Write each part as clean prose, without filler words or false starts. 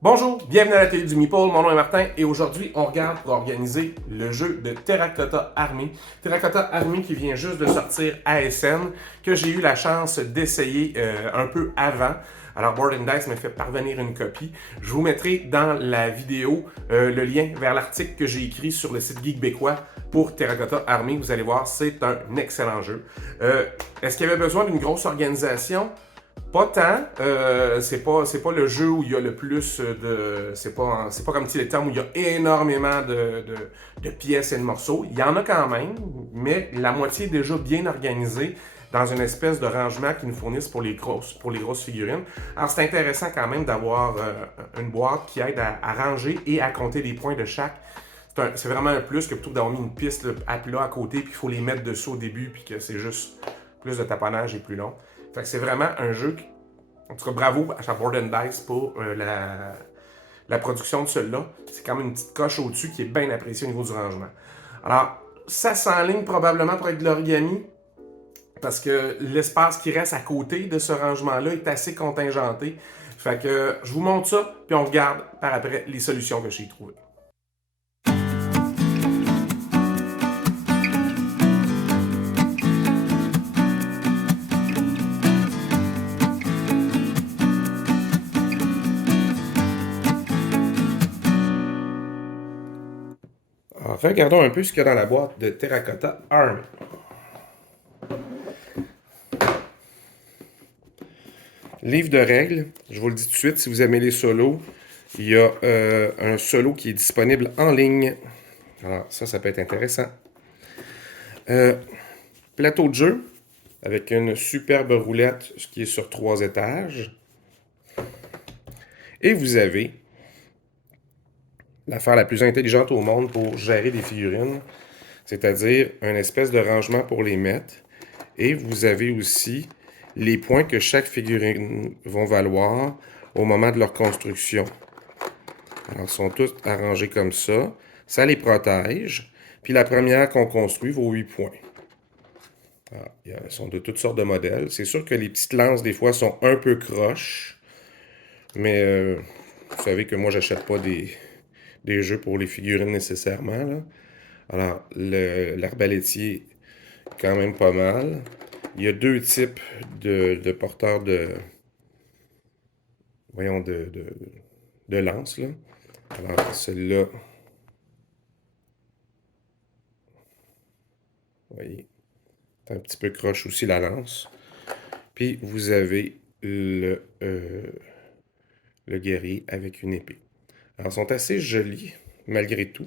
Bonjour, bienvenue à l'atelier du Meeple, mon nom est Martin et aujourd'hui on regarde pour organiser le jeu de Terracotta Army. Terracotta Army qui vient juste de sortir ASN, que j'ai eu la chance d'essayer un peu avant. Alors Board Dice m'a fait parvenir une copie. Je vous mettrai dans la vidéo le lien vers l'article que j'ai écrit sur le site Geekbécois pour Terracotta Army. Vous allez voir, c'est un excellent jeu. Est-ce qu'il y avait besoin d'une grosse organisation? Pas tant. C'est pas le jeu où il y a le plus de. C'est pas comme Téléthon où il y a énormément de pièces et de morceaux. Il y en a quand même, mais la moitié est déjà bien organisée dans une espèce de rangement qu'ils nous fournissent pour les grosses figurines. Alors c'est intéressant quand même d'avoir une boîte qui aide à ranger et à compter les points de chaque. C'est vraiment un plus que plutôt que d'avoir mis une piste à plat à côté, puis il faut les mettre dessous au début, puis que c'est juste plus de taponnage et plus long. Fait que c'est vraiment un jeu qui, en tout cas, bravo à Board Dice pour la production de celui-là. C'est quand même une petite coche au-dessus qui est bien appréciée au niveau du rangement. Alors, ça s'enligne probablement pour être de l'origami parce que l'espace qui reste à côté de ce rangement-là est assez contingenté. Fait que je vous montre ça, puis on regarde par après les solutions que j'ai trouvées. Alors, regardons un peu ce qu'il y a dans la boîte de Terracotta Army. Livre de règles, je vous le dis tout de suite, si vous aimez les solos, il y a un solo qui est disponible en ligne. Alors ça peut être intéressant. Euh, Plateau de jeu, avec une superbe roulette qui est sur 3 étages. Et vous avez l'affaire la plus intelligente au monde pour gérer des figurines, c'est-à-dire un espèce de rangement pour les mettre. Et vous avez aussi les points que chaque figurine vont valoir au moment de leur construction. Alors, ils sont tous arrangés comme ça. Ça les protège. Puis la première qu'on construit vaut 8 points. Alors, ils sont de toutes sortes de modèles. C'est sûr que les petites lances, des fois, sont un peu croches. Mais vous savez que moi, j'achète pas des jeux pour les figurines nécessairement. Là. Alors, l'arbalétier, quand même pas mal. Il y a deux types de porteurs voyons, de lances. Là. Alors, celui-là, vous voyez, c'est un petit peu croche aussi la lance. Puis, vous avez le guerrier avec une épée. Alors, ils sont assez jolis, malgré tout.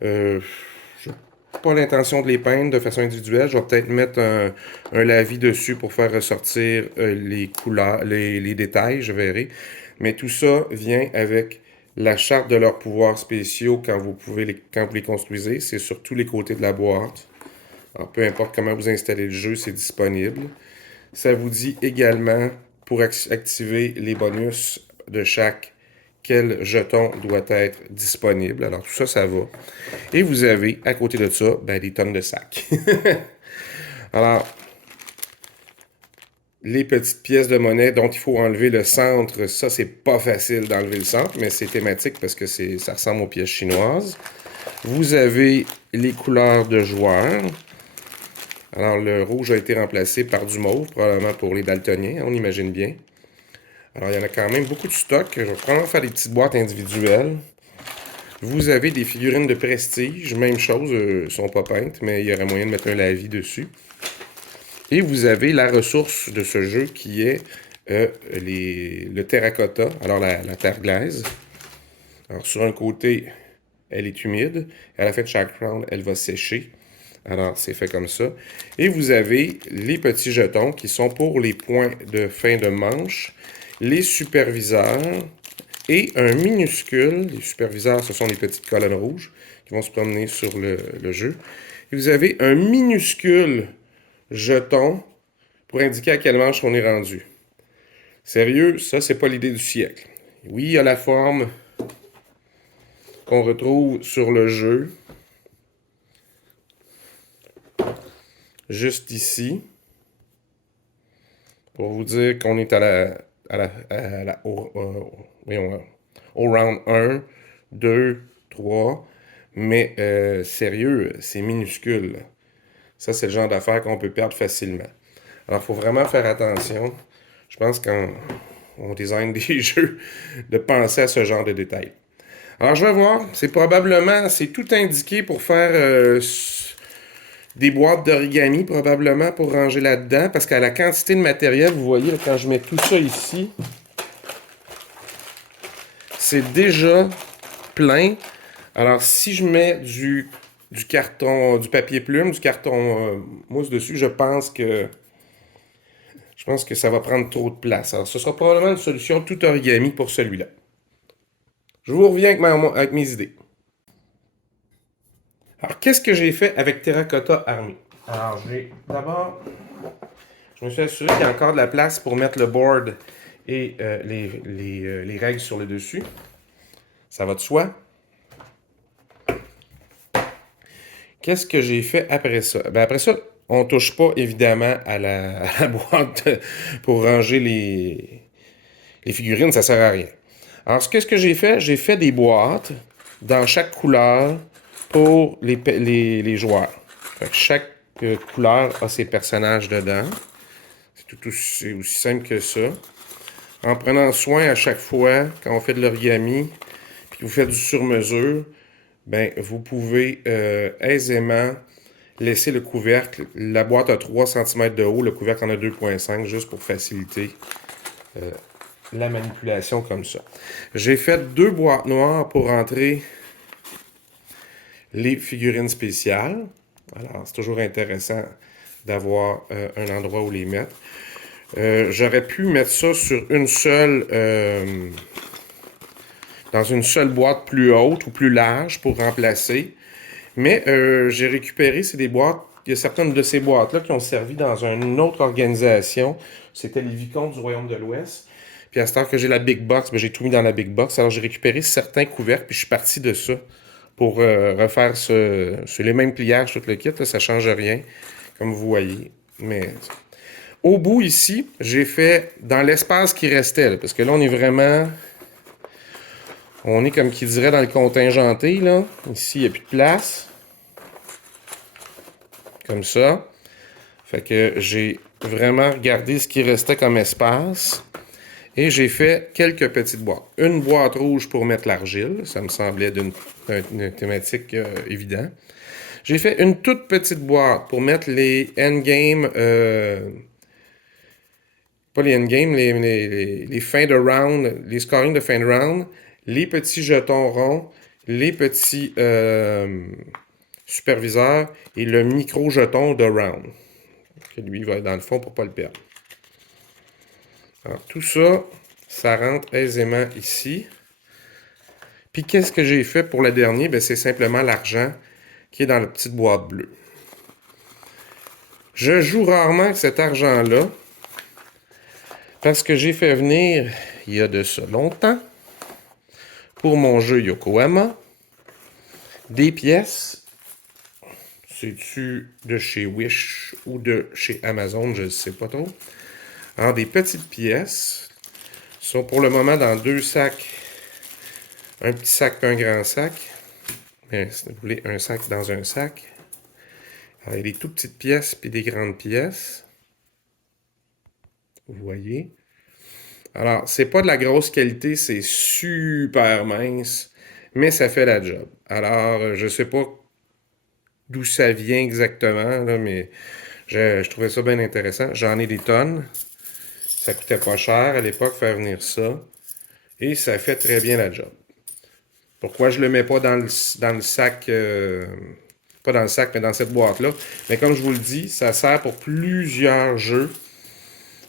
Je n'ai pas l'intention de les peindre de façon individuelle. Je vais peut-être mettre un lavis dessus pour faire ressortir les couleurs, les détails, je verrai. Mais tout ça vient avec la charte de leurs pouvoirs spéciaux quand quand vous les construisez. C'est sur tous les côtés de la boîte. Alors, peu importe comment vous installez le jeu, c'est disponible. Ça vous dit également, pour activer les bonus de quel jeton doit être disponible. Alors, tout ça, ça va. Et vous avez, à côté de ça, des tonnes de sacs. Alors, les petites pièces de monnaie dont il faut enlever le centre, ça, c'est pas facile d'enlever le centre, mais c'est thématique parce que ça ressemble aux pièces chinoises. Vous avez les couleurs de joueurs. Alors, le rouge a été remplacé par du mauve, probablement pour les daltoniens, on imagine bien. Alors, il y en a quand même beaucoup de stock. Je vais probablement faire des petites boîtes individuelles. Vous avez des figurines de prestige, même chose, sont pas peintes, mais il y aurait moyen de mettre un lavis dessus. Et vous avez la ressource de ce jeu qui est le terracotta, alors la terre glaise. Alors, sur un côté, elle est humide. À la fin de chaque round, elle va sécher. Alors, c'est fait comme ça. Et vous avez les petits jetons qui sont pour les points de fin de manche, les superviseurs et un minuscule. Les superviseurs, ce sont les petites colonnes rouges qui vont se promener sur le jeu. Et vous avez un minuscule jeton pour indiquer à quelle manche on est rendu. Sérieux, ça, c'est pas l'idée du siècle. Oui, il y a la forme qu'on retrouve sur le jeu. Juste ici. Pour vous dire qu'on est voyons, au round 1, 2, 3. Mais sérieux, c'est minuscule. Ça, c'est le genre d'affaires qu'on peut perdre facilement. Alors, il faut vraiment faire attention. Je pense quand on design des jeux, de penser à ce genre de détails. Alors, je vais voir. C'est tout indiqué pour faire des boîtes d'origami, probablement, pour ranger là-dedans. Parce qu'à la quantité de matériel, vous voyez, là, quand je mets tout ça ici, c'est déjà plein. Alors, si je mets du carton, du papier plume, du carton mousse dessus, je pense que ça va prendre trop de place. Alors, ce sera probablement une solution tout origami pour celui-là. Je vous reviens avec mes idées. Alors, qu'est-ce que j'ai fait avec Terracotta Army? Alors, je me suis assuré qu'il y a encore de la place pour mettre le board et les règles sur le dessus. Ça va de soi. Qu'est-ce que j'ai fait après ça? Ben après ça, on ne touche pas évidemment à la boîte pour ranger les figurines, ça ne sert à rien. Alors, qu'est-ce que j'ai fait? J'ai fait des boîtes dans chaque couleur pour les joueurs. Fait que chaque couleur a ses personnages dedans. C'est aussi simple que ça. En prenant soin à chaque fois, quand on fait de l'origami, puis que vous faites du sur-mesure, ben, vous pouvez aisément laisser le couvercle. La boîte a 3 cm de haut, le couvercle en a 2,5 juste pour faciliter la manipulation comme ça. J'ai fait 2 boîtes noires pour entrer les figurines spéciales. Alors, c'est toujours intéressant d'avoir un endroit où les mettre. J'aurais pu mettre ça sur une seule... dans une seule boîte plus haute ou plus large pour remplacer. Mais j'ai récupéré, c'est des boîtes, il y a certaines de ces boîtes-là qui ont servi dans une autre organisation. C'était les Vicomtes du Royaume de l'Ouest. Puis à ce temps que j'ai la Big Box, ben, j'ai tout mis dans la Big Box. Alors j'ai récupéré certains couvercles, puis je suis parti de ça pour refaire sur les mêmes pliages, tout le kit. Là, ça ne change rien, comme vous voyez. Mais au bout ici, j'ai fait dans l'espace qui restait, là, parce que là, on est vraiment... On est comme qui dirait dans le contingenté, là. Ici, il n'y a plus de place. Comme ça. Fait que j'ai vraiment regardé ce qui restait comme espace. Et j'ai fait quelques petites boîtes. Une boîte rouge pour mettre l'argile. Ça me semblait d'une thématique évidente. J'ai fait une toute petite boîte pour mettre les endgame... pas les endgame, les fins de round, les scoring de fin de round, les petits jetons ronds, les petits superviseurs et le micro-jeton de round. Que lui, il va être dans le fond pour ne pas le perdre. Alors, tout ça, ça rentre aisément ici. Puis, qu'est-ce que j'ai fait pour le dernier? Ben, c'est simplement l'argent qui est dans la petite boîte bleue. Je joue rarement avec cet argent-là parce que j'ai fait venir, il y a de ça longtemps, pour mon jeu Yokohama, des pièces. C'est-tu de chez Wish ou de chez Amazon, je ne sais pas trop. Alors, des petites pièces sont pour le moment dans 2 sacs. Un petit sac et un grand sac. Mais si vous voulez, un sac dans un sac. Alors, il y a des tout petites pièces puis des grandes pièces. Vous voyez. Alors, c'est pas de la grosse qualité, c'est super mince, mais ça fait la job. Alors, je sais pas d'où ça vient exactement, là, mais je trouvais ça bien intéressant. J'en ai des tonnes. Ça coûtait pas cher à l'époque faire venir ça. Et ça fait très bien la job. Pourquoi je le mets pas dans le sac, pas dans le sac, mais dans cette boîte-là. Mais comme je vous le dis, ça sert pour plusieurs jeux.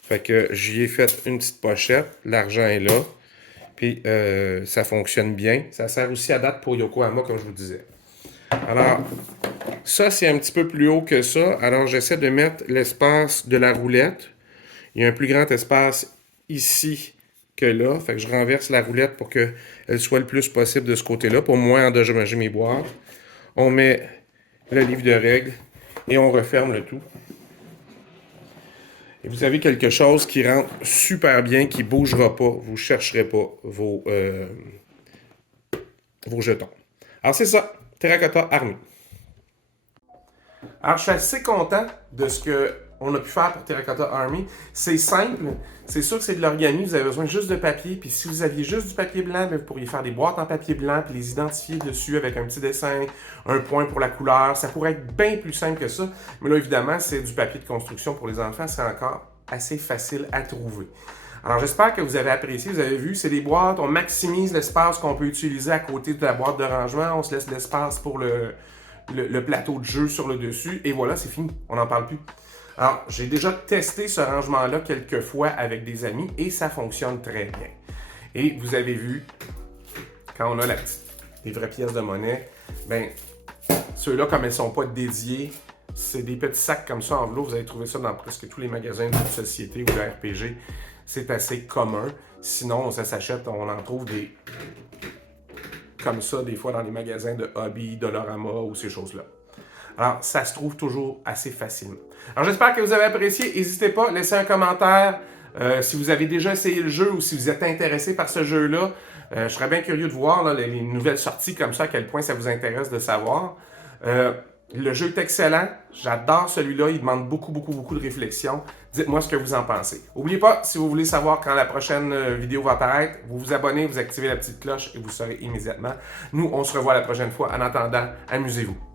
Fait que j'y ai fait une petite pochette. L'argent est là. Puis ça fonctionne bien. Ça sert aussi à date pour Yokohama, comme je vous disais. Alors, ça, c'est un petit peu plus haut que ça. Alors, j'essaie de mettre l'espace de la roulette. Il y a un plus grand espace ici que là. Fait que je renverse la roulette pour qu'elle soit le plus possible de ce côté-là, pour moins endommager mes boîtes. On met le livre de règles et on referme le tout. Et vous avez quelque chose qui rentre super bien, qui ne bougera pas. Vous ne chercherez pas vos jetons. Alors c'est ça, Terracotta Army. Alors je suis assez content de ce qu'on a pu faire pour Terracotta Army. C'est simple, c'est sûr que c'est de l'origami, vous avez besoin juste de papier, puis si vous aviez juste du papier blanc, vous pourriez faire des boîtes en papier blanc, puis les identifier dessus avec un petit dessin, un point pour la couleur. Ça pourrait être bien plus simple que ça, mais là évidemment c'est du papier de construction pour les enfants, c'est encore assez facile à trouver. Alors j'espère que vous avez apprécié, vous avez vu, c'est des boîtes, on maximise l'espace qu'on peut utiliser à côté de la boîte de rangement, on se laisse l'espace pour le plateau de jeu sur le dessus, et voilà, c'est fini, on n'en parle plus. Alors, j'ai déjà testé ce rangement-là quelques fois avec des amis, et ça fonctionne très bien. Et vous avez vu, quand on a les vraies pièces de monnaie, ben ceux-là, comme elles ne sont pas dédiées, c'est des petits sacs comme ça en velours, vous allez trouver ça dans presque tous les magasins de société ou de RPG. C'est assez commun. Sinon, ça s'achète, on en trouve des comme ça, des fois dans les magasins de hobby, Dollarama ou ces choses-là. Alors, ça se trouve toujours assez facilement. Alors, j'espère que vous avez apprécié. N'hésitez pas, laissez un commentaire si vous avez déjà essayé le jeu ou si vous êtes intéressé par ce jeu-là. Je serais bien curieux de voir là, les nouvelles sorties comme ça, à quel point ça vous intéresse de savoir. Le jeu est excellent. J'adore celui-là. Il demande beaucoup de réflexion. Dites-moi ce que vous en pensez. N'oubliez pas, si vous voulez savoir quand la prochaine vidéo va apparaître, vous vous abonnez, vous activez la petite cloche et vous saurez immédiatement. Nous, on se revoit la prochaine fois. En attendant, amusez-vous.